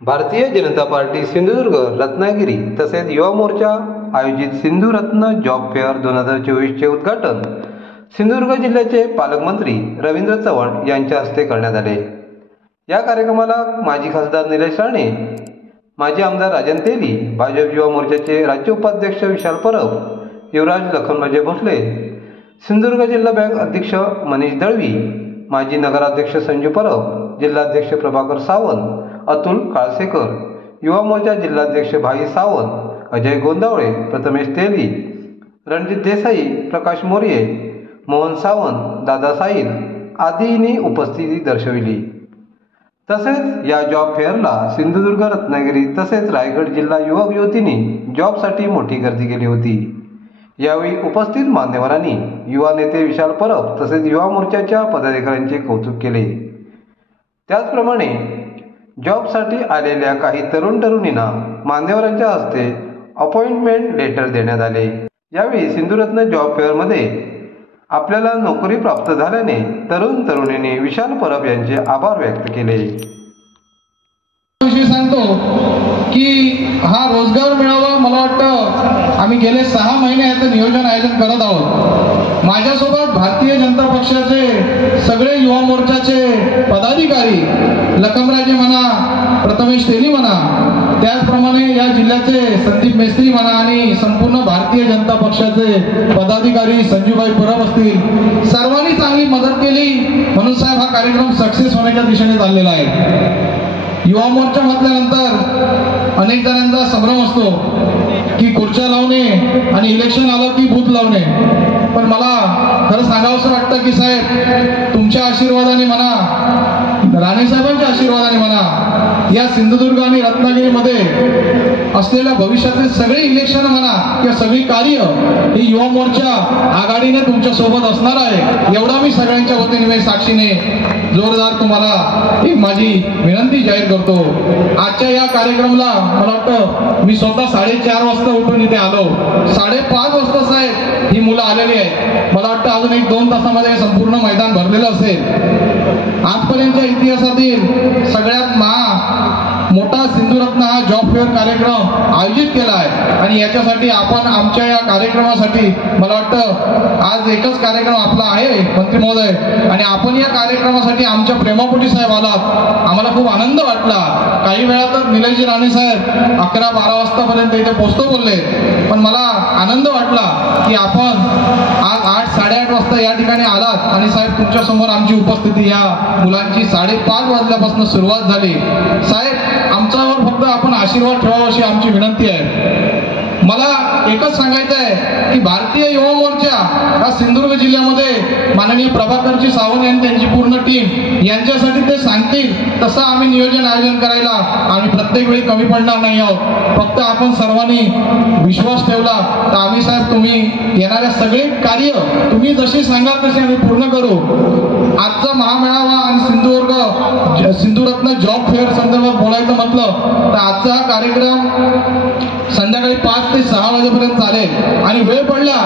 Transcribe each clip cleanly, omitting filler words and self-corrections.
Bharatiya Janata party Sindhudurg, Ratnagiri तसेच युवा मोर्चा आयोजित सिंधु रत्न जॉब फेअर 2024 चे उद्घाटन सिंधुदुर्ग जिल्ह्याचे पालकमंत्री रवींद्र चव्हाण यांच्या हस्ते करण्यात आले। या कार्यक्रमाला माजी खासदार निलेश राणे, माजी आमदार राजन तेली, भाजप युवा मोर्चाचे राज्य उपाध्यक्ष विशाल परब, युवराज लखनराजे भोसले, सिंधुदुर्ग जिल्हा बँक अध्यक्ष मनीष दळवी, माजी नगराध्यक्ष संजू परब, जिल्हाध्यक्ष प्रभाकर सावंत, अतुल काळसेकर, युवा मोर्चा जिल्हाध्यक्ष भाई सावंत, अजय गोंदावळे, प्रथमेश तेली, रणजित देसाई, प्रकाश मोर्ये, मोहन सावंत, दादा साईल आदींनी उपस्थिती दर्शविली। तसेच या जॉब फेअरला सिंधुदुर्ग, रत्नागिरी तसेच रायगड जिल्हा युवक युवतींनी जॉबसाठी मोठी गर्दी केली होती। यावेळी उपस्थित मान्यवरांनी युवा नेते विशाल परब तसेच युवा मोर्चाच्या पदाधिकाऱ्यांचे कौतुक केले। त्याचप्रमाणे जॉबसाठी आलेल्या काही तरुण तरुणींना मान्यवरांच्या हस्ते अपॉइंटमेंट लेटर देण्यात आले। यावेळी सिंधुरत्न जॉब फेअरमध्ये आपल्याला नोकरी प्राप्त झाल्याने तरुण तरुणींनी विशाल परब यांचे आभार व्यक्त केले। सांगतो की हा रोजगार मेळावा मला वाटतं आम्ही गेले 6 महिने याचं नियोजन आयोजन करत आहोत। माझ्यासोबत भारतीय जनता पक्षाचे सगळे युवा मोर्चाचे पदाधिकारी, लखनराजे म्हणा, प्रथमेश तेली म्हणा, त्याचप्रमाणे या जिल्ह्याचे संदीप मेस्त्री म्हणा आणि संपूर्ण भारतीय जनता पक्षाचे पदाधिकारी संजूभाई परब असतील, सर्वांनी चांगली मदत केली म्हणून साहेब हा कार्यक्रम सक्सेस होण्याच्या दिशेने चाललेला आहे। युवा मोर्चा म्हटल्यानंतर अनेक जणांचा संभ्रम असतो की खुर्च्या लावणे आणि इलेक्शन आलं की बूथ लावणे, पण मला खरं सांगावंसं वाटतं की साहेब तुमच्या आशीर्वादाने म्हणा, राणे साहेबांच्या आशीर्वादाने म्हणा, या सिंधुदुर्ग आणि रत्नागिरीमध्ये असलेल्या भविष्यातील सगळे इलेक्शन म्हणा किंवा सगळी कार्य ही युवा मोर्चा आघाडीने तुमच्या सोबत असणार आहे, एवढा मी सगळ्यांच्या वतीने साक्षीने जोरदार तुम्हाला एक माझी विनंती जाहीर करतो। आजच्या या कार्यक्रमाला मला वाटतं मी स्वतः 4:30 वाजता उठून इथे आलो, 5:30 वाजता साहेब ही मुलं आलेली आहेत। मला वाटतं अजून 1-2 तासामध्ये संपूर्ण मैदान भरलेलं असेल। आजपर्यंतच्या इतिहासातील सगळ्यात मोठा सिंधुरत्न हा जॉब फेअर कार्यक्रम आयोजित केला आहे आणि याच्यासाठी आपण आमच्या या कार्यक्रमासाठी मला वाटतं आज एकच कार्यक्रम आपला आहे मंत्री महोदय, आणि आपण या कार्यक्रमासाठी आमच्या प्रेमापोटी साहेब आलात, आम्हाला खूप आनंद वाटला। काही वेळातच निलेशजी राणे साहेब 11-12 वाजतापर्यंत इथे पोहोचतो बोलले, पण मला आनंद वाटला की आपण आज 8-8:30 वाजता या ठिकाणी आलात आणि साहेब तुमच्या समोर आमची उपस्थिती या मुलांची 5:30 वाजल्यापासून सुरुवात झाली। साहेब आमच्यावर फक्त आपण आशीर्वाद ठेवावा अशी आमची विनंती आहे। मला एकच सांगायचं आहे की भारतीय युवा मोर्चा हा सिंधुदुर्ग जिल्ह्यामध्ये माननीय प्रभाकरजी सावंत यांनी त्यांची पूर्ण टीम यांच्यासाठी ते सांगतील तसं आम्ही नियोजन आयोजन करायला आम्ही प्रत्येक वेळी कमी पडणार नाही आहोत। फक्त आपण सर्वांनी विश्वास ठेवला तर आम्ही साहेब तुम्ही येणाऱ्या सगळे कार्य तुम्ही जशी सांगाल तसे आम्ही पूर्ण करू। आजचा महामेळावा आणि सिंधुरत्न जॉब फेअर संदर्भात बोलायचं म्हटलं तर आजचा हा कार्यक्रम संध्याकाळी 5 ते 6 वाजेपर्यंत चालेल आणि वेळ पडला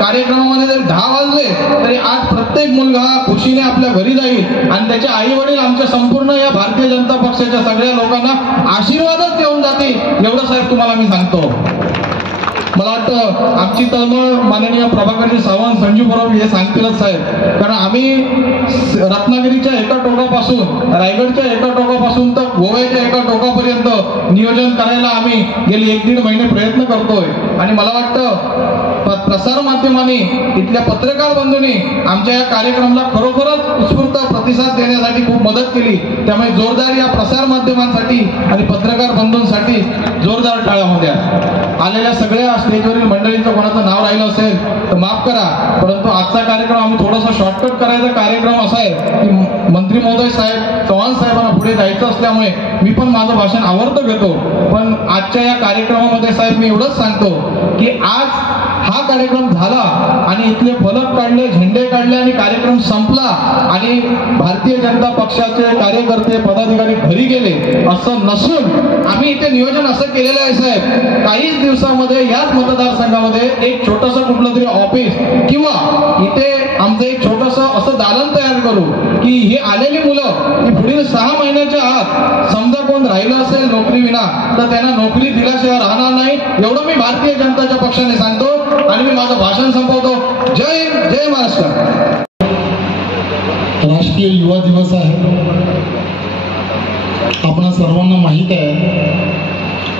कार्यक्रमामध्ये जर 10 वाजले तरी आज प्रत्येक मुलगा खुशीने आपल्या घरी जाईल आणि त्याचे आई वडील आमच्या संपूर्ण या भारतीय जनता पक्षाच्या सगळ्या लोकांना आशीर्वादच देऊन जातील, एवढं साहेब तुम्हाला मी सांगतो। मला वाटतं आमची तळमळ माननीय प्रभाकरजी सावंत, संजू परब हे सांगतीलच साहेब, कारण आम्ही रत्नागिरीच्या एका टोकापासून रायगडच्या एका टोकापासून तर गोव्याच्या एका टोकापर्यंत नियोजन करायला आम्ही गेले 1-1.5 महिने प्रयत्न करतोय आणि मला वाटतं प्रसार माध्यमांनी इथल्या पत्रकार बंधूंनी आमच्या या कार्यक्रमाला खरोखरच उत्स्फूर्त प्रतिसाद देण्यासाठी खूप मदत केली, त्यामुळे जोरदार या प्रसार माध्यमांसाठी आणि पत्रकार बंधूंसाठी जोरदार टाळ्या होत्या। आलेल्या सगळ्या स्टेजवरील मंडळींचं कोणाचं नाव राहिलं असेल तर माफ करा, परंतु आजचा कार्यक्रम आम्ही थोडासा शॉर्टकट करायचा कार्यक्रम असा आहे की मंत्री महोदय साहेब चव्हाण साहेबांना पुढे जायचं असल्यामुळे मी पण माझं भाषण आवडतं घेतो, पण आजच्या या कार्यक्रमामध्ये साहेब मी एवढंच सांगतो की आज हा कार्यक्रम झाला आणि इथले फलक काढले, झेंडे काढले आणि कार्यक्रम संपला आणि भारतीय जनता पक्षाचे कार्यकर्ते पदाधिकारी घरी गेले असं नसून आम्ही इथे नियोजन असं केलेलं आहे साहेब, काहीच दिवसामध्ये याच मतदारसंघामध्ये एक छोटंसं कुठलं तरी ऑफिस किंवा इथे आमचं एक छोटंसं असं दालन तयार करू करू की हे आलेली मुलं ही पुढील 6 महिन्याच्या आत समजा कोण राहिलं असेल नोकरी विना तर त्यांना नोकरी दिल्याशिवाय राहणार नाही, एवढं मी भारतीय जनता पक्षाने सांगतो आणि मी माझं भाषण संपवतो. जय हिंद, जय महाराष्ट्र. राष्ट्रीय युवा दिवस आहे. आपण सर्वांना माहीत आहे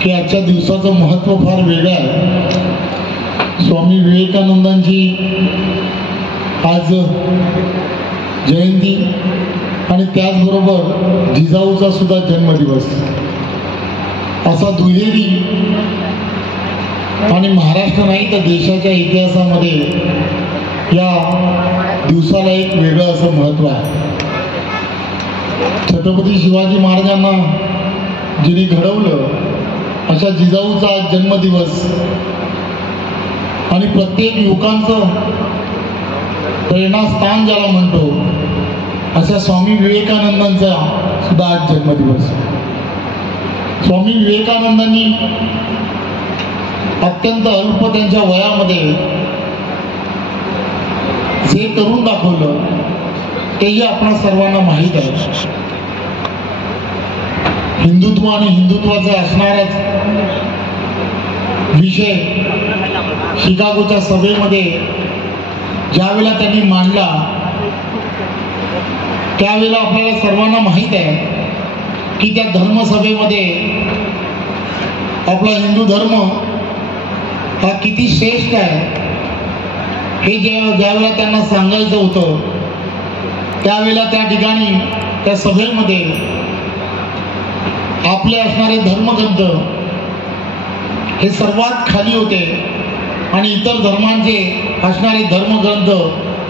की आजच्या दिवसाचं महत्त्व फार वेगळं आहे. स्वामी विवेकानंदांची आज जयंती आणि त्याचबरोबर जिजाऊचा सुद्धा जन्मदिवस, असा दुहेरी आणि महाराष्ट्र नाही तर देशाच्या इतिहासामध्ये या दिवसाला एक वेगळं असं महत्त्व आहे. छत्रपती शिवाजी महाराजांना जिने घडवलं अशा जिजाऊचा जन्मदिवस आणि प्रत्येक युवकांचं प्रेरणास्थान ज्याला म्हणतो अशा स्वामी विवेकानंदांचा सुद्धा आज जन्मदिवस. स्वामी विवेकानंदांनी अत्यंत अल्प त्यांच्या वयामध्ये जे करून दाखवलं तेही आपणा सर्वांना माहीत आहे. हिंदुत्व आणि हिंदुत्वाचा असणाराच विषय शिकागोच्या सभेमध्ये ज्यावेळेला त्यांनी मांडला त्यावेळेला आपल्याला सर्वांना माहीत आहे की त्या धर्मसभेमध्ये आपला हिंदू धर्म हा किती श्रेष्ठ आहे हे ज्यावेळेला त्यांना सांगायचं होतं त्यावेळेला त्या ठिकाणी त्या सभेमध्ये आपले असणारे धर्मग्रंथ हे सर्वात खाली होते आणि इतर धर्मांचे असणारे धर्मग्रंथ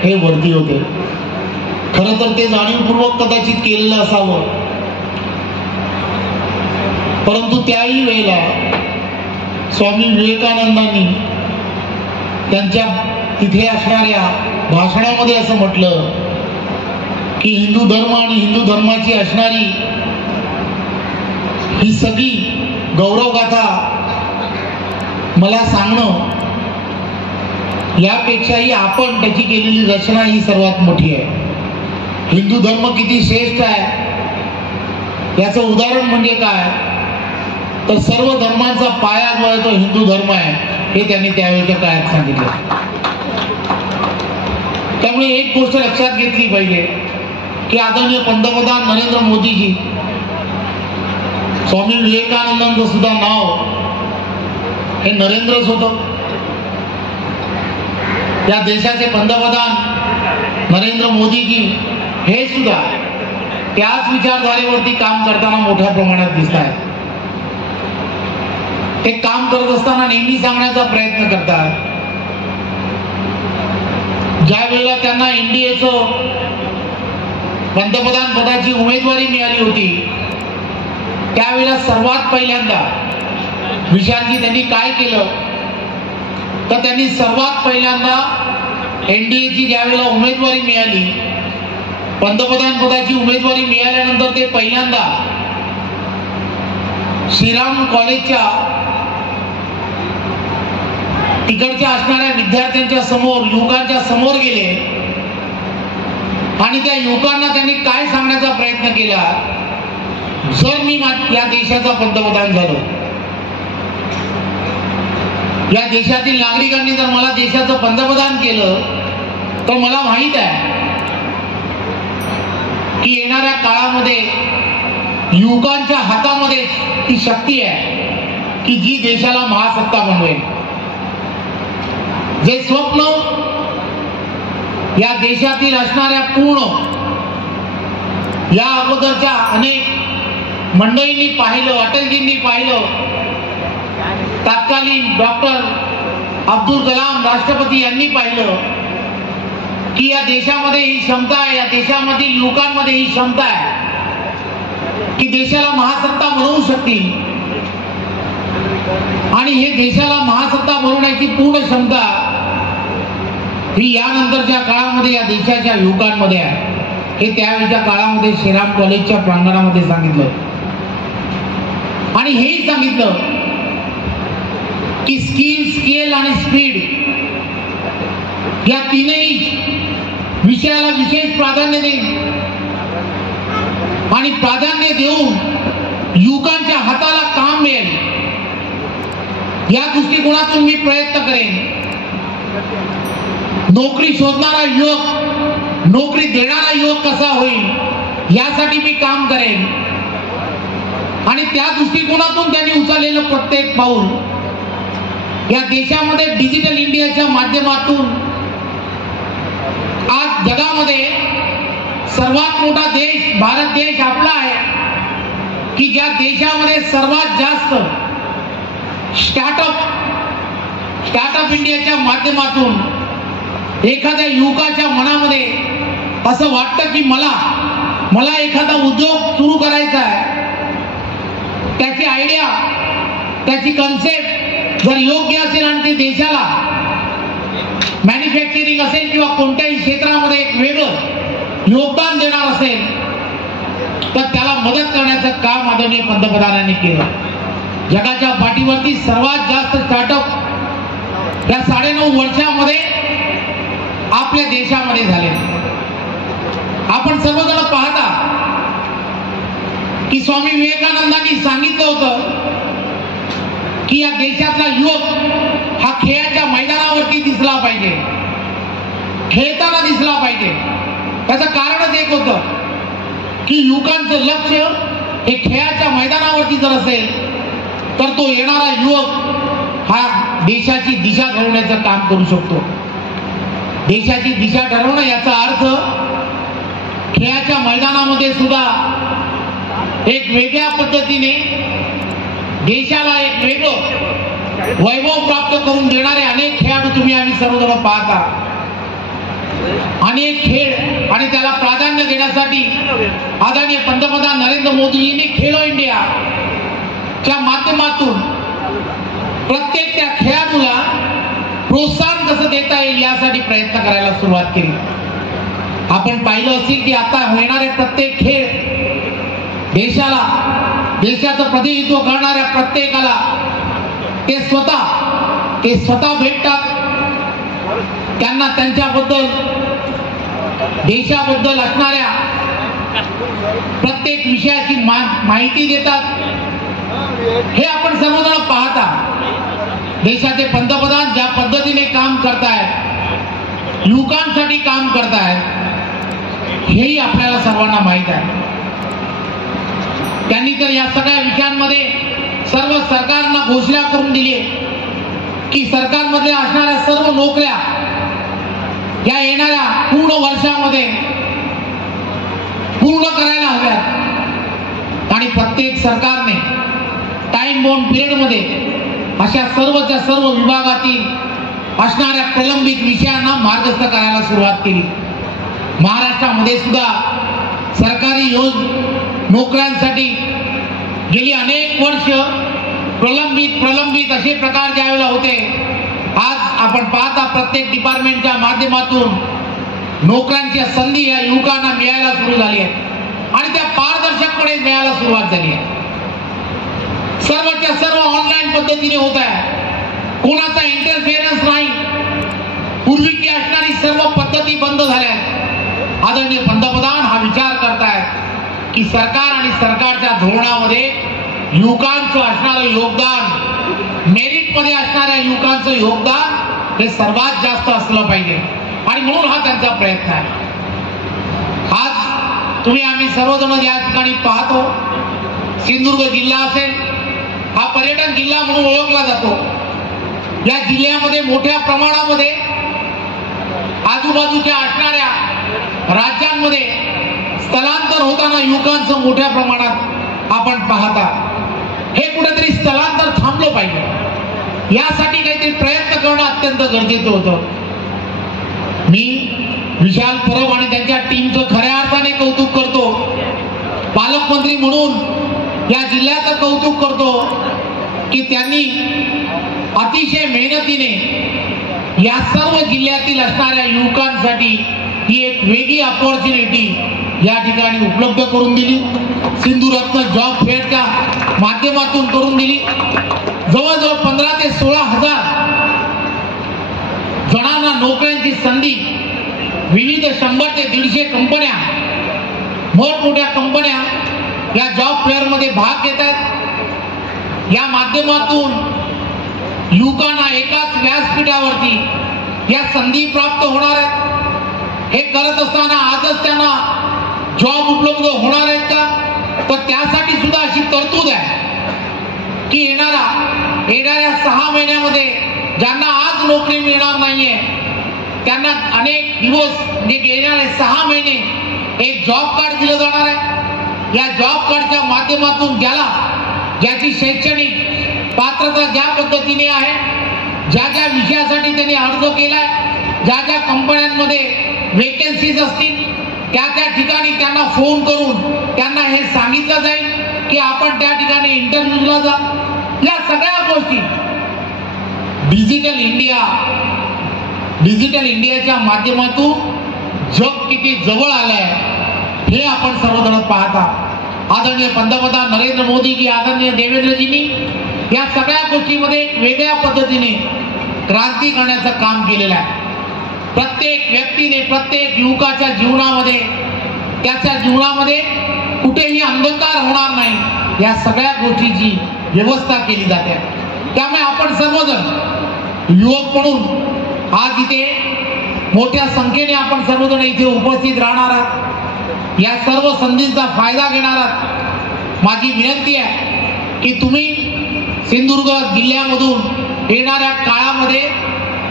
हे वरती होते. खरं तर ते जाणीवपूर्वक कदाचित केलेलं असावं, परंतु त्याही वेळेला स्वामी विवेकानंदांनी त्यांच्या तिथे असणाऱ्या भाषणामध्ये असं म्हटलं की हिंदू धर्म आणि हिंदू धर्माची असणारी ही सगळी गौरवगाथा मला सांगणं यापेक्षाही आपण त्याची केलेली रचना ही सर्वात मोठी आहे. हिंदू धर्म किती श्रेष्ठ आहे याचं उदाहरण म्हणजे काय तर सर्व धर्मांचा पाया जो आहे तो हिंदू धर्म आहे हे त्यांनी त्यावेळेच्या काळात सांगितलं. त्यामुळे एक गोष्ट लक्षात घेतली पाहिजे की आदरणीय पंतप्रधान नरेंद्र मोदीजी, स्वामी विवेकानंदांचं सुद्धा नाव हे नरेंद्रच होतं. या देशाचे पंतप्रधान नरेंद्र मोदीजी हे सुद्धा त्याच विचारधारेवरती काम करताना मोठ्या प्रमाणात दिसत आहेत. ते काम करत असताना नेहमी सांगण्याचा प्रयत्न करतात. ज्या वेळेला त्यांना एनडीएचं पंतप्रधान पदाची उमेदवारी मिळाली होती त्यावेळेला सर्वात पहिल्यांदा विशालजी त्यांनी काय केलं तर त्यांनी सर्वात पहिल्यांदा एनडीएची ज्यावेळेला उमेदवारी मिळाली, पंतप्रधान पदाची उमेदवारी मिळाल्यानंतर ते पहिल्यांदा श्रीराम कॉलेजच्या तिकडच्या असणाऱ्या विद्यार्थ्यांच्या समोर, युवकांच्या समोर गेले आणि त्या युवकांना त्यांनी काय सांगण्याचा प्रयत्न केला, जर मी या देशाचा पंतप्रधान झालो, या देशातील नागरिकांनी जर मला देशाचं पंतप्रधान केलं तर मला माहित आहे की येणाऱ्या काळामध्ये युवकांच्या हातामध्ये ती शक्ती आहे की जी देशाला महासत्ता बनवेल. जे स्वप्न या देशातील असणाऱ्या पूर्ण या अगोदरच्या अनेक मंडळींनी पाहिलं, अटलजींनी पाहिलं, तत्कालीन डॉक्टर अब्दुल कलाम राष्ट्रपती यांनी पाहिलं की या देशामध्ये ही क्षमता आहे, या देशामधील युवकांमध्ये ही क्षमता आहे की देशाला महासत्ता बनवू शकतील आणि हे देशाला महासत्ता बनवण्याची पूर्ण क्षमता ही यानंतरच्या काळामध्ये या देशाच्या युवकांमध्ये आहे. हे त्यावेळेच्या काळामध्ये श्रीराम कॉलेजच्या प्रांगणामध्ये सांगितलं आणि हेही सांगितलं की स्किल, स्केल आणि स्पीड या तीनही विषयाला विशेष प्राधान्य देईन आणि प्राधान्य देऊन युवकांच्या हाताला काम मिळेल या दृष्टिकोनातून मी प्रयत्न करेन. नोकरी शोधणारा युवक नोकरी देणारा युवक कसा होईल यासाठी मी काम करेन आणि त्या दृष्टिकोनातून त्यांनी उचललेलं प्रत्येक पाऊल या देशामध्ये डिजिटल इंडियाच्या माध्यमातून आज जगामध्ये सर्वात मोठा देश भारत देश आपला आहे की ज्या देशामध्ये सर्वात जास्त स्टार्टअप इंडियाच्या माध्यमातून एखाद्या युवकाच्या मनामध्ये असं वाटतं की मला एखादा उद्योग सुरू करायचा आहे. त्याची आयडिया त्याची कन्सेप्ट जर योग्य असेल आणि ते देशाला मॅन्युफॅक्चरिंग असेल किंवा कोणत्याही क्षेत्रामध्ये एक वेगळं योगदान देणार असेल तर त्याला मदत करण्याचं काम आदरणीय पंतप्रधानांनी केलं. जगाच्या पाठीवरती सर्वात जास्त स्टार्टअप या 9.5 वर्षामध्ये आपल्या देशामध्ये झाले. आपण सर्वजण पाहता की स्वामी विवेकानंदांनी सांगितलं होतं की या देशातला युवक हा खेळाच्या मैदानावरती दिसला पाहिजे, खेळताना दिसला पाहिजे. त्याचं कारणच एक होतं की युवकांचं लक्ष हे खेळाच्या मैदानावरती जर असेल तर तो येणारा युवक हा देशाची दिशा ठरवण्याचं काम करू शकतो. देशाची दिशा ठरवणं याचा अर्थ खेळाच्या मैदानामध्ये सुद्धा एक वेगळ्या पद्धतीने देशाला एक वेगळं वैभव प्राप्त करून देणारे अनेक खेळाडू तुम्ही आम्ही सर्वजण पाहता. अनेक खेळ आणि त्याला प्राधान्य देण्यासाठी आदरणीय पंतप्रधान नरेंद्र मोदींनी खेलो इंडिया च्या माध्यमातून प्रत्येक त्या खेळाडूला प्रोत्साहन कसं देता येईल यासाठी प्रयत्न करायला सुरुवात केली. आपण पाहिलं असेल की आता होणारे प्रत्येक खेळ देशाचं प्रतिनिधित्व करणाऱ्या प्रत्येकाला ते स्वतः भेटतात. त्यांना त्यांच्याबद्दल देशाबद्दल असणाऱ्या प्रत्येक विषयाची माहिती देतात. हे आपण सर्वजण पाहता. देशाचे पंतप्रधान ज्या पद्धतीने काम करतायत, युवकांसाठी काम करतायत, हेही आपल्याला सर्वांना माहित आहे. त्यांनी तर या सगळ्या विषयांमध्ये सर्व सरकारना घोषणा करून दिली की सरकारमधल्या असणाऱ्या सर्व नोकऱ्या या येणाऱ्या पूर्ण वर्षामध्ये पूर्ण करायला हव्यात आणि प्रत्येक सरकारने टाइम बाउंड पिरियड मध्ये अशा सर्वच्या सर्व विभागातील असणाऱ्या प्रलंबित विषयांना मार्गस्थ करायला सुरुवात केली. महाराष्ट्रामध्ये सुद्धा सरकारी नोकऱ्यांसाठी गेली अनेक वर्ष प्रलंबित असे प्रकार ज्यावेळेला होते, आज आपण पाहता प्रत्येक डिपार्टमेंटच्या माध्यमातून नोकऱ्यांच्या संधी या युवकांना मिळायला सुरू झाली आहे आणि त्या पारदर्शकपणे मिळायला सुरुवात झाली आहे. सर्वच्या सर्व ऑनलाईन पद्धतीने होत आहे. कोणाचा इंटरफेरन्स नाही. पूर्वीची असणारी सर्व पद्धती बंद झाल्या आहेत. आदरणीय पंतप्रधान हा विचार करतायत की सरकार आणि सरकारच्या धोरणामध्ये युवकांचं असणारं योगदान, मेरिट मध्ये असणाऱ्या युवकांचं योगदान हे सर्वात जास्त असलं पाहिजे आणि म्हणून हा त्यांचा प्रयत्न आहे. आज तुम्ही आम्ही सर्वजण या ठिकाणी पाहतो, सिंधुदुर्ग जिल्हा असेल हा पर्यटन जिल्हा म्हणून ओळखला जातो. या जिल्ह्यामध्ये मोठ्या प्रमाणामध्ये आजूबाजूच्या असणाऱ्या राज्यांमध्ये स्थलांतर होताना युवकांचं मोठ्या प्रमाणात आपण पाहता. हे कुठेतरी स्थलांतर थांबलं पाहिजे. यासाठी काहीतरी प्रयत्न करणं अत्यंत गरजेचं होतं. मी विशाल परब आणि त्यांच्या टीमचं खऱ्या अर्थाने कौतुक करतो. पालकमंत्री म्हणून या जिल्ह्याचं कौतुक करतो की त्यांनी अतिशय मेहनतीने या सर्व जिल्ह्यातील असणाऱ्या युवकांसाठी ही एक वेगळी अपॉर्च्युनिटी या ठिकाणी उपलब्ध करून दिली. सिंधुरत्न जॉब फेअरच्या माध्यमातून करून दिली. जवळजवळ 15 ते 16 हजार जणांना नोकऱ्यांची संधी विविध 100 ते 150 कंपन्या, मोठमोठ्या कंपन्या या जॉब फेअर मध्ये भाग घेतात। या माध्यमातून युवकांना एकाच व्यासपीठावरती या संधी प्राप्त होणार आहेत। हे करत असताना आजच त्यांना जॉब उपलब्ध होणार आहेत का, तर त्यासाठी सुद्धा अशी तरतूद आहे की येणाऱ्या 6 महिन्यामध्ये ज्यांना आज नोकरी मिळणार नाहीये त्यांना अनेक दिवस म्हणजे येणारे 6 महिने एक जॉब कार्ड दिलं जाणार आहे। या जॉब कार्डच्या माध्यमातून ज्याची शैक्षणिक पात्रता ज्या पद्धतीने आहे, ज्या विषयासाठी त्यांनी अर्ज केलाय, ज्या कंपन्यांमध्ये वेकेन्सीज असतील त्या ठिकाणी त्यांना फोन करून त्यांना हे सांगितलं जाईल की आपण त्या ठिकाणी इंटरव्ह्यूला जा। या सगळ्या गोष्टी डिजिटल इंडियाच्या माध्यमातून जग किती जवळ आलंय हे आपण सर्वजण पाहता। आदरणीय पंतप्रधान नरेंद्र मोदी की आदरणीय देवेंद्रजींनी या सगळ्या गोष्टीमध्ये वेगळ्या पद्धतीने क्रांती करण्याचं काम केलेलं आहे। प्रत्येक व्यक्तीने, प्रत्येक युवकाच्या जीवनामध्ये, त्याच्या जीवनामध्ये कुठेही अंधकार होणार नाही या सगळ्या गोष्टीची व्यवस्था केली जाते। त्यामुळे आपण सर्वजण युवक म्हणून आज इथे मोठ्या संख्येने आपण सर्वजण इथे उपस्थित राहणार आहात। या सर्व संधींचा फायदा घेणार आहात। माझी विनंती आहे की तुम्ही सिंधुदुर्ग जिल्ह्यामधून येणाऱ्या काळामध्ये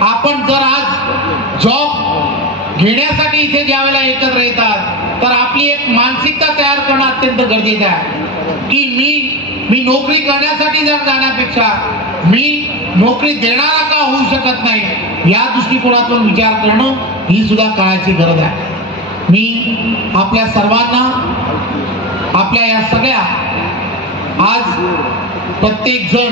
आपण जर आज जॉब घेण्यासाठी इथे ज्यावेळेला एकत्र येतात तर आपली एक मानसिकता तयार करणं अत्यंत गरजेचं आहे की मी नोकरी करण्यासाठी जर जाण्यापेक्षा मी नोकरी देणारा का होऊ शकत नाही या दृष्टिकोनातून विचार करणं ही सुद्धा काळाची गरज आहे। मी आपल्या सर्वांना, आपल्या या सगळ्या आज प्रत्येक जण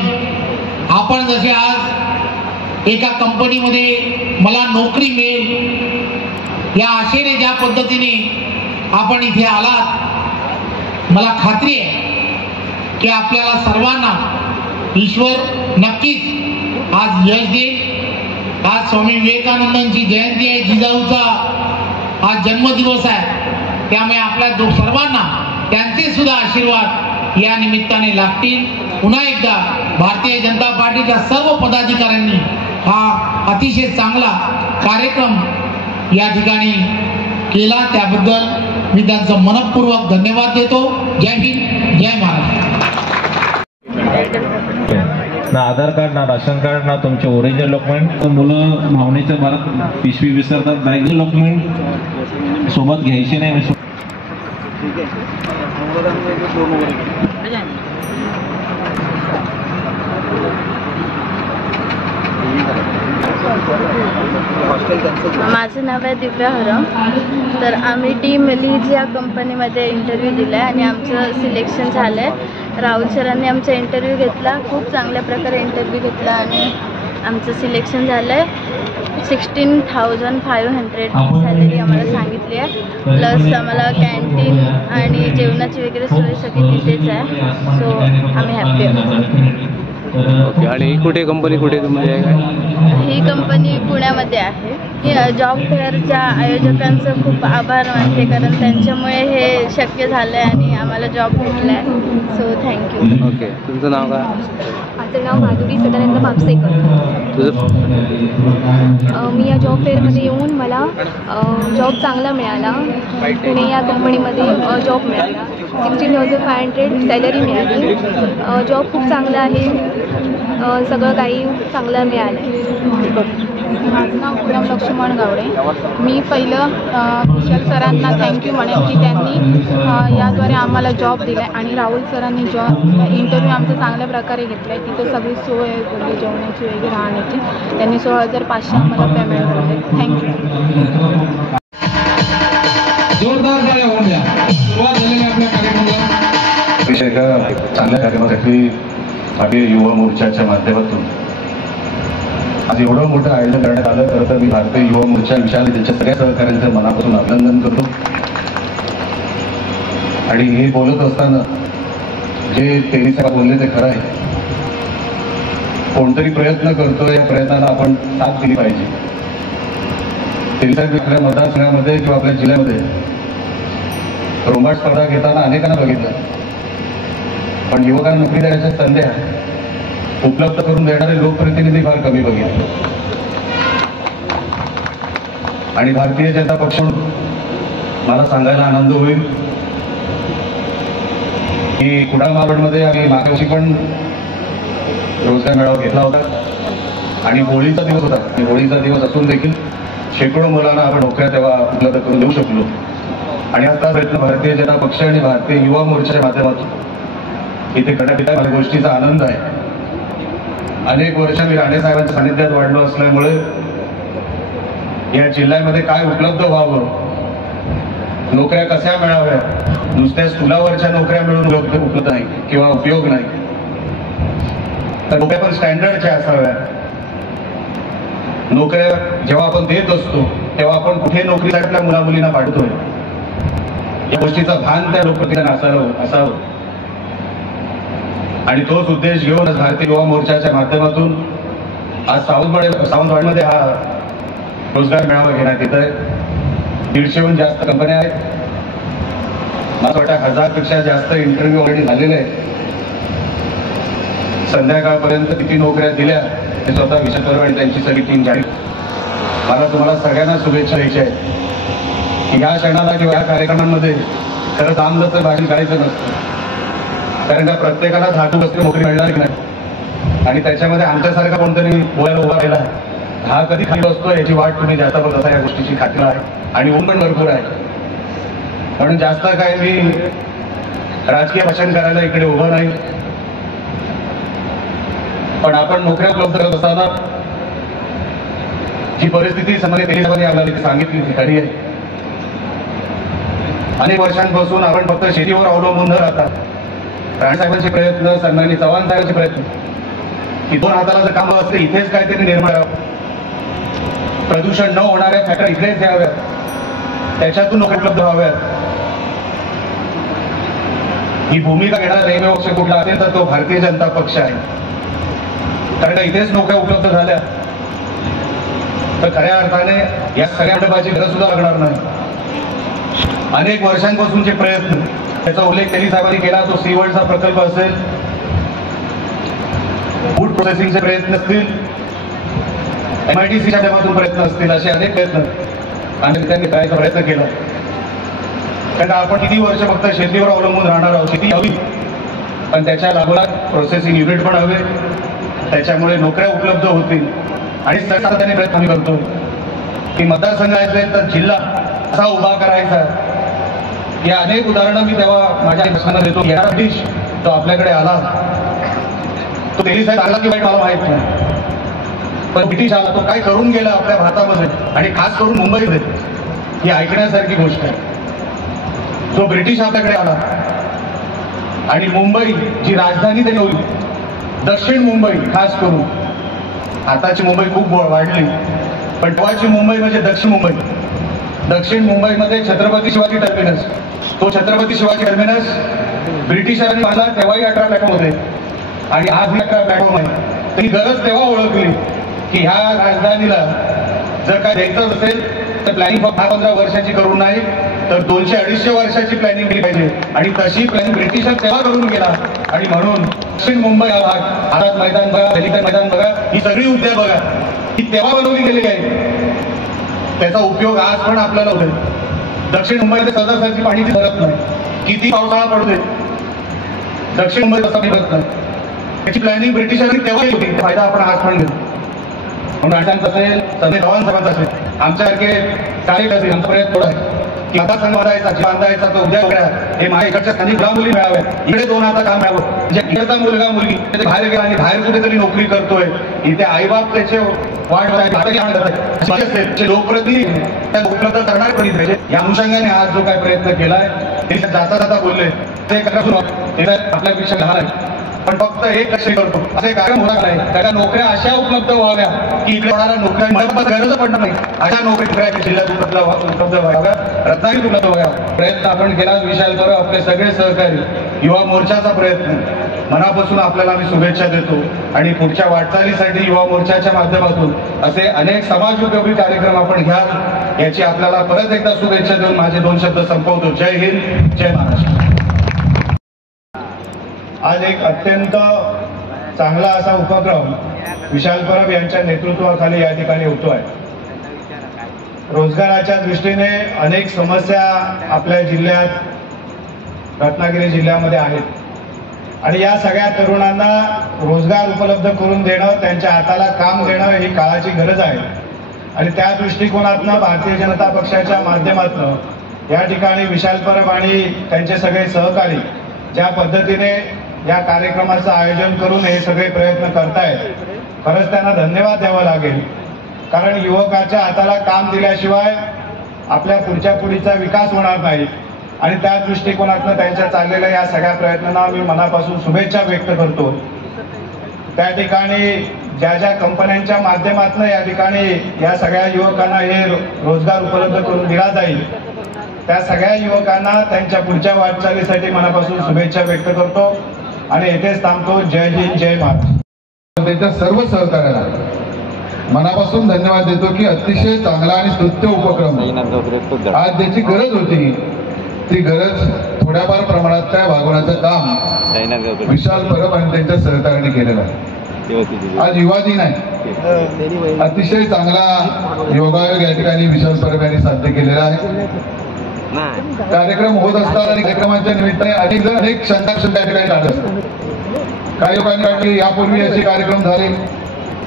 आपण जसे आज एका कंपनीमध्ये मला नोकरी मिळेल या आशेने ज्या पद्धतीने आपण इथे आलात, मला खात्री आहे की आपल्याला सर्वांना ईश्वर नक्कीच आज यश देईल। आज स्वामी विवेकानंदांची जयंती आहे, जिजाऊचा आज जन्मदिवस आहे, त्यामुळे आपल्या सर्वांना त्यांचे सुद्धा आशीर्वाद या निमित्ताने लागतील। पुन्हा एकदा भारतीय जनता पार्टीच्या सर्व पदाधिकाऱ्यांनी हा अतिशय चांगला कार्यक्रम या ठिकाणी केला त्याबद्दल मी त्यांचं मनपूर्वक धन्यवाद देतो। जय हिंद, जय महाराष्ट्र। ना आधार कार्ड, ना राशन कार्ड, ना तुमचे ओरिजिनल डॉक्युमेंट। मुलं भावनेचं भारत पिशवी विसरतात, बॅगचे डॉक्युमेंट सोबत घ्यायचे नाही। माझं नाव आहे दिव्या हरम। तर आम्ही टीम लीज या कंपनीमध्ये इंटरव्ह्यू दिला आहे आणि आमचं सिलेक्शन झालं आहे। राहुल सरांनी आमचा इंटरव्ह्यू घेतला, खूप चांगल्या प्रकारे इंटरव्ह्यू घेतला आणि आमचं सिलेक्शन झालं आहे। 16,500 सॅलरी आम्हाला सांगितली आहे, प्लस आम्हाला कॅन्टीन आणि जेवणाची वगैरे सोय सगळी तिथेच आहे। सो आम्ही हॅप्पी आहोत। ओके, आणि कुठे कंपनी कुठे ही कंपनी पुण्यामध्ये आहे। जॉब फेअरच्या आयोजकांचं खूप आभार मानते, कारण त्यांच्यामुळे हे शक्य झालं आहे आणि आम्हाला जॉब भेटला आहे। So thank you. ओके, तुमचं नाव काय? माझं नाव माधुरी सदानंद म्हापसेकर। तुझं? मी या जॉब फेअरमध्ये येऊन मला जॉब चांगला मिळाला। पुणे या कंपनीमध्ये जॉब मिळाला, 16,500 सॅलरी मिळाली। जॉब खूप चांगला आहे, सगळं काही चांगलं मिळालं आहे। माझं नाव पूनम लक्ष्मण गावडे। मी पहिलं विशाल सरांना थँक्यू म्हणेन की त्यांनी याद्वारे आम्हाला जॉब दिला आहे आणि राहुल सरांनी इंटरव्ह्यू आमचा चांगल्या प्रकारे घेतला आहे। तिथं सगळी सोय आहे, जेवणाची वगैरे राहण्याची। त्यांनी 16,500 आम्हाला पेमेंट दिले। थँक्यू। जोरदार टाळ्या होऊन द्या। सुरुवात झालेली आपल्या कार्यक्रमाला। विषय एका चांगल्या कार्यक्रमासाठी भारतीय युवा मोर्चाच्या माध्यमातून आज एवढं मोठं आयोजन करण्यात आलं। खरं तर मी भारतीय युवा मोर्चा विशाल त्यांच्या सगळ्या सहकाऱ्यांचं मनापासून अभिनंदन करतो। आणि हे बोलत असताना जे तेरी साहेब बोलले ते खरं आहे। कोणतरी प्रयत्न करतो, या प्रयत्नाला आपण साथ दिली पाहिजे। आपल्या मतदारसंघामध्ये किंवा आपल्या जिल्ह्यामध्ये रोमाट स्पर्धा घेताना अनेकांना बघितलं, पण युवकांना नोकरी देण्याच्या संध्या उपलब्ध करून देणारे लोकप्रतिनिधी फार कमी बघितले. आणि भारतीय जनता पक्ष मला सांगायला आनंद होईल की कुडाळ मालवणमध्ये आम्ही मागच्या वर्षी पण रोजगार मेळावा घेतला होता आणि होळीचा दिवस होता. होळीचा दिवस असून देखील शेकडो मुलांना आपण नोकऱ्या तेव्हा उपलब्ध करून देऊ शकलो. आणि आता प्रयत्न भारतीय जनता पक्ष आणि भारतीय युवा मोर्चाच्या माध्यमातून इथे करण्यात येत आहे. मला गोष्टीचा आनंद आहे. अनेक वर्ष मी राणे साहेबांच्या सानिध्यात वाढलो असल्यामुळे या जिल्ह्यामध्ये काय उपलब्ध व्हावं, नोकऱ्या कशा मिळाव्या, नुसत्या स्कूलावरच्या नोकऱ्या मिळून उपलब्ध नाही किंवा उपयोग नाही, तर नोकऱ्या पण स्टँडर्डच्या असाव्या. नोकऱ्या जेव्हा आपण देत असतो तेव्हा आपण कुठे नोकरीसाठी आपल्या मुला मुलींना पाठवतोय या गोष्टीचा भान त्या लोकप्रतिनिधींना असावं. आणि तोच उद्देश घेऊन भारतीय युवा मोर्चाच्या माध्यमातून आज सावंतवाडीमध्ये हा रोजगार मेळावा घेण्यात येत आहे. 150हून जास्त कंपन्या आहेत. मला वाटतं 1000पेक्षा जास्त इंटरव्ह्यू ऑलरेडी झालेले आहेत. संध्याकाळपर्यंत किती नोकऱ्या दिल्या हे स्वतः विचार करू आणि त्यांची सगळी टीम जाहीर. मला तुम्हाला सगळ्यांना शुभेच्छा द्यायच्या आहेत की या क्षणाला किंवा या कार्यक्रमांमध्ये खरं दामदत्त भाषण करायचं नसतं, कारण का प्रत्येकाला धातू बसली नोकरी मिळणार नाही. आणि त्याच्यामध्ये आमच्यासारखा कोणतरी बोलायला उभा राहिला हा कधी खाली बसतो याची वाट तुम्ही जास्त बघत या गोष्टीची खात्री आहे. आणि ऊन पण भरपूर आहे, म्हणून जास्त काय मी राजकीय भाषण करायला इकडे उभं नाही. पण आपण नोकऱ्या उपलब्ध करत असताना जी परिस्थिती समोर पेशवानी आम्हाला सांगितली ती खरी आहे. अनेक वर्षांपासून आपण फक्त शेतीवर अवलंबून न राहता राणेसाहेबांचे प्रयत्न, सन्माननीय चव्हाण साहेबांचे प्रयत्न की 2 हाताला जर काम असते इथेच काहीतरी निर्माण करावं, प्रदूषण न होणाऱ्या फॅक्टरी इथेच द्याव्यात, त्याच्यातून नोकरी उपलब्ध व्हाव्यात. ही भूमिका घेणारा एकमेव पक्ष कुठला असेल तर तो भारतीय जनता पक्ष आहे. कारण का इथेच नोकऱ्या उपलब्ध झाल्या तर खऱ्या अर्थाने या सगळ्या मंडपाची गरज सुद्धा लागणार नाही. अनेक वर्षांपासूनचे प्रयत्न त्याचा उल्लेख तेली साहेबांनी केला. तो सीवर्डचा प्रकल्प असेल, फूड प्रोसेसिंगचे प्रयत्न असतील, MIDCच्या माध्यमातून प्रयत्न असतील, असे अनेक प्रयत्न आणि त्यांनी करायचा प्रयत्न केला. कारण आपण किती वर्ष फक्त शेतीवर अवलंबून राहणार आहोत. शेती हवी पण त्याच्या लागोलाग प्रोसेसिंग युनिट पण हवे, त्याच्यामुळे नोकऱ्या उपलब्ध होतील. आणि त्यांनी प्रयत्न आम्ही करतो की मतदारसंघ असेल तर जिल्हा असा उभा करायचा. या अनेक उदाहरणं मी तेव्हा माझ्या प्रश्नांना देतो. येणारा ब्रिटिश तो आपल्याकडे आला, तो तेली साहेब आला की वाईट मला माहित नाही, पण ब्रिटिश आला तो काय करून गेला आपल्या भारतामध्ये आणि खास करून मुंबईमध्ये, ही ऐकण्यासारखी गोष्ट आहे. जो ब्रिटिश आपल्याकडे आला आणि मुंबई जी राजधानी त्याने होती, दक्षिण मुंबई खास करून, आताची मुंबई खूप वाढली पण तेव्हाची मुंबई म्हणजे दक्षिण मुंबई. दक्षिण मुंबईमध्ये छत्रपती शिवाजी टर्मिनस, तो छत्रपती शिवाजी टर्मिनस ब्रिटिशांनी बांधला तेव्हाही 18 प्लॅटफॉर्म होते आणि आज 18 प्लॅटफॉर्म आहे. ती गरज तेव्हा ओळखली की ह्या राजधानीला जर काय द्यायचं असेल तर प्लॅनिंग फक्त 10-15 वर्षाची करून नाही तर 200-250 वर्षाची प्लॅनिंग केली पाहिजे. आणि तशी प्लॅनिंग ब्रिटिशांनी तेव्हा करून गेला. आणि म्हणून दक्षिण मुंबई हा भाग, आझाद मैदान बघा, दलित मैदान बघा, ही सगळी उद्यान बघा, ही तेव्हा बनवली गेलेली आहे. त्याचा उपयोग आज पण आपल्याला होईल. दक्षिण मुंबईमध्ये सदासारखी पाणी भरत नाही, किती पावसाळा पडतोय, दक्षिण मुंबईत असं भरत नाही. त्याची प्लॅनिंग ब्रिटिशांनी तेव्हा होती, फायदा आपण आज पण घेतो. म्हणून अडचण असेल, सदैव चव्हाण साहेबांचा असेल, आमच्यासारखे कार्यकर्ते आमचा प्रयत्न थोडा आहे की मतदारसंघ बांधायचा तो उद्या वगैरे हे माझ्या इकडच्या स्थानिक मुला मुली मिळाव्या, इकडे 2 हाता काम मिळावं. म्हणजे इकडचा मुलगा मुलगी बाहेर गेला आणि बाहेर कुठेतरी नोकरी करतोय, इथे आईबाप त्याचे वाट बघायचे, लोकप्रतिनिधी त्या उपलब्ध करणार पण पाहिजे. या अनुषंगाने आज जो काय प्रयत्न केलाय ते जाता जाता बोलले ते आपल्यापेक्षा लहान आहे पण फक्त एक लक्ष करतो असे कार्यक्रम होणार नाही. त्याला नोकऱ्या अशा उपलब्ध व्हाव्या की इकडे होणाऱ्या नोकऱ्या मला गरज पडणार नाही, अशा नोकऱ्या जिल्ह्यात उपलब्ध व्हाव्या, रत्नागिरीत उपलब्ध व्हाव्या. प्रयत्न आपण केला. विशाल करू आपले सगळे सहकारी, युवा मोर्चाचा प्रयत्न मनापासून आपल्याला मी शुभेच्छा देतो आणि पुढच्या वाटचालीसाठी युवा मोर्चाच्या माध्यमातून असे अनेक समाजोपयोगी कार्यक्रम आपण घ्याल याची आपल्याला परत एकदा शुभेच्छा देऊन माझे 2 शब्द संपवतो. जय हिंद, जय महाराष्ट्र. आज एक अत्यंत चांगला असा उपक्रम विशाल परब यांच्या नेतृत्वाखाली या ठिकाणी होतो आहे. रोजगाराच्या दृष्टीने अनेक समस्या आपल्या जिल्ह्यात रत्नागिरी जिल्ह्यामध्ये आहेत आणि या सगळ्या तरुणांना रोजगार उपलब्ध करून देणं, त्यांच्या हाताला काम देणं ही काळाची गरज आहे आणि त्या दृष्टिकोनातनं भारतीय जनता पक्षाच्या माध्यमातून या ठिकाणी विशाल परब आणि त्यांचे सगळे सहकारी ज्या पद्धतीने या कार्यक्रमाचं आयोजन करून हे सगळे प्रयत्न करतायत, खरंच त्यांना धन्यवाद द्यावा लागेल. कारण युवकाच्या हाताला काम दिल्याशिवाय आपल्या पुढच्या पिढीचा विकास होणार नाही आणि त्या दृष्टिकोनातून त्यांच्या चाललेल्या या सगळ्या प्रयत्नांना मी मनापासून शुभेच्छा व्यक्त करतो. त्या ठिकाणी ज्या ज्या कंपन्यांच्या माध्यमातून या ठिकाणी या सगळ्या युवकांना हे रोजगार उपलब्ध करून दिला जाईल, त्या सगळ्या युवकांना त्यांच्या पुढच्या वाटचालीसाठी मनापासून शुभेच्छा व्यक्त करतो आणि येथेच थांबतो. जय हिंद, जय महाराष्ट्र. त्यांच्या सर्व सहकार्याला मनापासून धन्यवाद देतो की अतिशय चांगला आणि स्तुत्य उपक्रम आज ज्याची गरज होती ती गरज थोड्याफार प्रमाणात त्या भागवण्याचं काम विशाल परब आणि त्यांच्या सहकार्याने केलेलं आहे. आज युवा दिन आहे, अतिशय चांगला योगायोग या ठिकाणी विशाल परब यांनी साध्य केलेला आहे. कार्यक्रम होत असतात आणि कार्यक्रमाच्या निमित्ताने अनेक जण अनेक शंका त्या ठिकाणी काढत असतात. काही लोकांनी यापूर्वी असे कार्यक्रम झाले,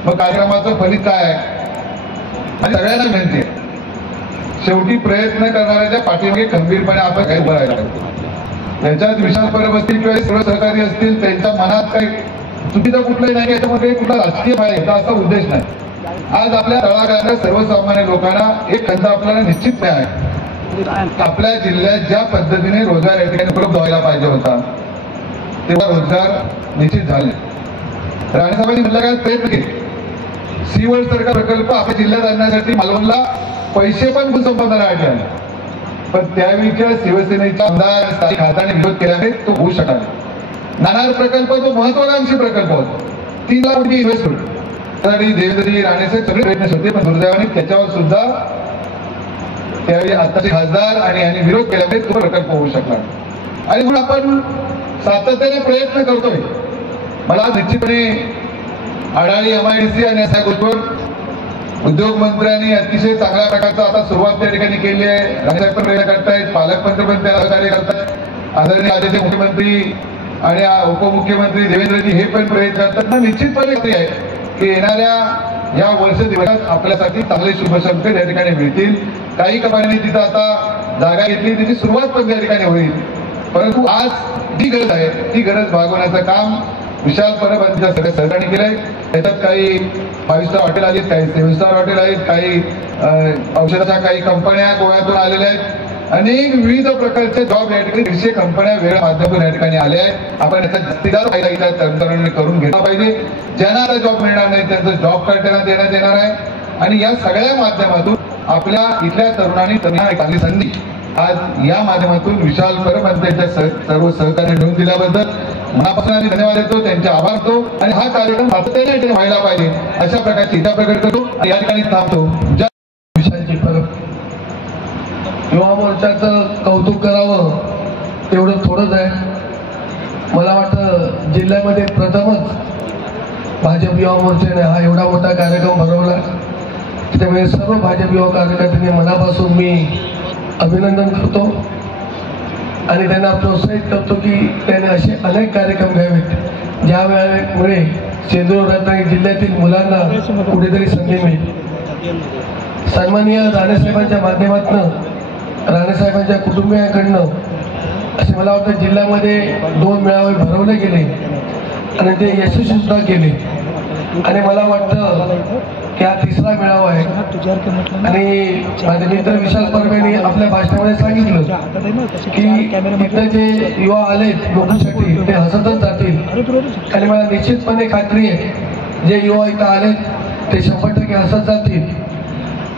मग कार्यक्रमाचं फलित काय आहे आणि सगळ्यांना विनंती आहे शेवटी प्रयत्न करणाऱ्याच्या पाठीमागे खंबीरपणे आपण काही बोलायला त्याच्यात विशाल परब असतील किंवा सर्व सहकारी असतील त्यांच्या मनात काही चुकीचं कुठलंही नाही, याच्यामध्ये कुठला राजकीय फायदा असा उद्देश नाही. आज आपल्या तळागाळातल्या सर्वसामान्य लोकांना एक खंत आपल्याला निश्चित आहे, आपल्या जिल्ह्यात ज्या पद्धतीने रोजगार या ठिकाणी उपलब्ध व्हायला पाहिजे होता तेव्हा रोजगार निश्चित झाले. राणेसाहेबांनी म्हटलं काय प्रयत्न केले, सीवर्ड सारखा प्रकल्प आपल्या जिल्ह्यात आणण्यासाठी मालवणला पैसे पण संपवणार आहे, पण त्यावेळीच्या शिवसेनेच्या आमदार स्थानिक खासदारांनी विरोध केल्याने तो होऊ शकला नाही. नाणार प्रकल्प जो महत्वाकांक्षी प्रकल्प होता, 3 लाख कोटी इन्व्हेस्टमेंट त्यासाठी देवेंद्रजी राणेसाहेब सगळे प्रयत्न होते, पण दुर्दैवाने त्याच्यावर सुद्धा त्यावेळी आताचे खासदार आणि यांनी विरोध केल्याने तो प्रकल्प होऊ शकला. आणि म्हणून आपण सातत्याने प्रयत्न करतोय. मला निश्चितपणे आडाळी MIDC आणि अशा गोष्टीवर उद्योग मंत्र्यांनी अतिशय चांगल्या प्रकारचा आता सुरुवात त्या ठिकाणी केली आहे. राणेसाहेब पण प्रयत्न करतायत, पालकमंत्री पण त्याला सहकार्य करतायत, आदरणीय आधीचे मुख्यमंत्री आणि उपमुख्यमंत्री देवेंद्रजी हे पण प्रयत्न करतात. ना निश्चितपणे ते आहे की येणाऱ्या या वर्ष दिवसात आपल्यासाठी चांगले शुभसंकेत या ठिकाणी मिळतील. काही कंपन्यांनी तिथं आता जागा घेतली, त्याची सुरुवात पण त्या ठिकाणी होईल. परंतु आज जी गरज आहे ती गरज भागवण्याचं काम विशाल परब यांच्या सगळ्या सहकार्याने केलंय. त्याच्यात काही 5 स्टार हॉटेल आहेत, काही 7 स्टार हॉटेल आहेत, काही औषधाच्या काही कंपन्या गोव्यातून आलेल्या आहेत. अनेक विविध प्रकारचे जॉब या ठिकाणी 150 कंपन्या वेगळ्या माध्यमातून या ठिकाणी आल्या आहेत. आपण याचा जास्तीदार फायदा इथल्या तरुणांनी करून घेतला पाहिजे. ज्यांना आता जॉब मिळणार नाही त्यांचं जॉब कार्ड त्यांना देण्यात येणार आहे आणि या सगळ्या माध्यमातून आपल्या इथल्या तरुणांनी त्यांना एक चांगली संधी आज या माध्यमातून विशाल परब आणि त्यांच्या सर्व सहकार्य मिळवून दिल्याबद्दल मनापासून आम्ही धन्यवाद देतो, त्यांचे आभार मानतो आणि हा कार्यक्रम सातत्याने व्हायला पाहिजे अशा प्रकारची इच्छा प्रकट करतो आणि या ठिकाणी थांबतो. विशालजी परब युवा मोर्चाचं कौतुक करावं तेवढं थोडंच आहे. मला वाटतं जिल्ह्यामध्ये प्रथमच भाजप युवा मोर्चाने हा एवढा मोठा कार्यक्रम भरवला. त्यामुळे सर्व भाजप युवा कार्यकर्त्यांनी मनापासून मी अभिनंदन करतो आणि त्यांना प्रोत्साहित करतो की त्याने असे अनेक कार्यक्रम घ्यावेत ज्या वेळेमुळे सिंधुदुर्ग रत्नागिरी जिल्ह्यातील मुलांना कुठेतरी संधी मिळेल. सन्माननीय राणेसाहेबांच्या माध्यमातून राणेसाहेबांच्या कुटुंबियांकडनं असे मला वाटतं जिल्ह्यामध्ये 2 मेळावे भरवले गेले आणि ते यशस्वी सुद्धा केले आणि मला वाटतं की हा 3रा मेळावा आहे. आणि माझे मित्र विशाल परब यांनी आपल्या भाषणामध्ये सांगितलं की इथं जे युवा आलेत नोकरीसाठी ते हसतच जातील आणि मला निश्चितपणे खात्री आहे जे युवा इथं आलेत ते 100% हसत जातील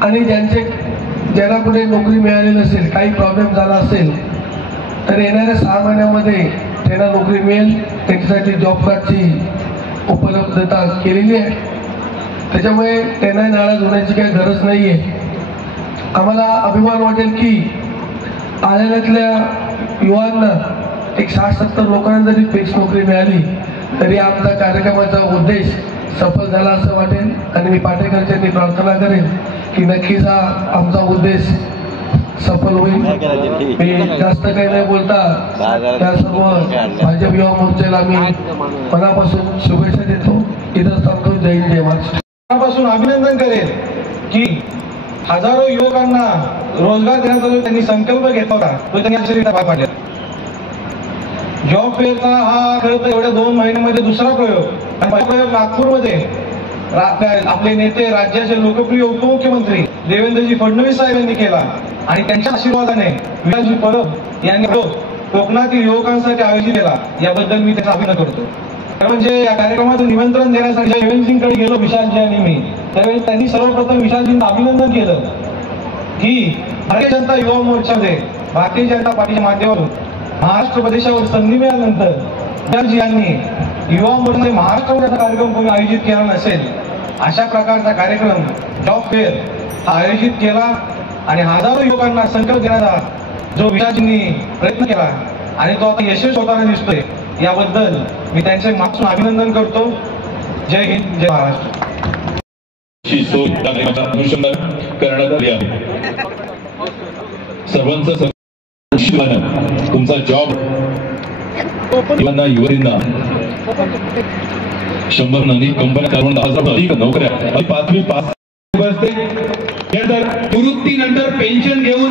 आणि ज्यांना कुठे नोकरी मिळाली नसेल, काही प्रॉब्लेम झाला असेल तर येणाऱ्या 6 महिन्यामध्ये त्यांना नोकरी मिळेल त्यांच्यासाठी जॉब कार्डची उपलब्धता केलेली आहे. त्याच्यामुळे त्यांना नाराज होण्याची काही गरज नाही आहे. आम्हाला अभिमान वाटेल की आल्यातल्या युवांना एक 60-70 लोकांना जरी फिक्स नोकरी मिळाली तरी आमचा कार्यक्रमाचा उद्देश सफल झाला असं वाटेल. आणि मी पाटेकरच्यांनी प्रार्थना करेन की नक्कीच हा आमचा उद्देश सफल होईल. मी जास्त काही नाही बोलता त्या सर्व भाजप युवा मोर्चाला मी मनापासून शुभेच्छा देतो. इथं थांबतो. जय हिंद जय महाराष्ट्र. मनापासून अभिनंदन करेन की हजारो युवकांना रोजगार देण्याचा जो त्यांनी संकल्प घेतला होता तो त्यांनी अक्षरशः पार पाडला. जॉब फेअरचा हा खरं तर एवढ्या 2 महिन्यामध्ये दुसरा प्रयोग आणि प्रयोग नागपूरमध्ये आपले नेते राज्याचे लोकप्रिय उपमुख्यमंत्री देवेंद्रजी फडणवीस साहेब यांनी केला आणि त्यांच्या आशीर्वादाने विलासजी परब यांनी कोकणातील युवकांसाठी आयोजित केला. याबद्दल मी त्याचा अभिनंदन करतो. म्हणजे या कार्यक्रमातून निमंत्रण देण्यासाठी देवेंद्रजींकडे गेलो विशालजी आणि मी, त्यावेळेस त्यांनी सर्वप्रथम विशालजींचं अभिनंदन केलं की भारतीय जनता युवा मोर्चामध्ये भारतीय जनता पार्टीच्या माध्यमातून महाराष्ट्र प्रदेशावर संधी मिळाल्यानंतर विशालजी यांनी युवा मोर्चामध्ये महाराष्ट्रामध्ये कार्यक्रम कोणी आयोजित केला नसेल अशा प्रकारचा कार्यक्रम जॉब फेअर हा आयोजित केला आणि हजारो युवकांना संकल्प देण्याचा जो विशालजींनी प्रयत्न केला आणि तो आता यशस्वी होताना दिसतोय. याबद्दल मी त्यांचे मनापासून अभिनंदन करतो. जय हिंद जय महाराष्ट्र. सोय अनुषंगाने करण्यात आली आहे. सर्वांचं तुमचा जॉब युवांना युवतींना 100 नवीन कंपन्या करून 10,000 अधिक नोकऱ्या 5वी पास निवृत्तीनंतर पेन्शन घेऊन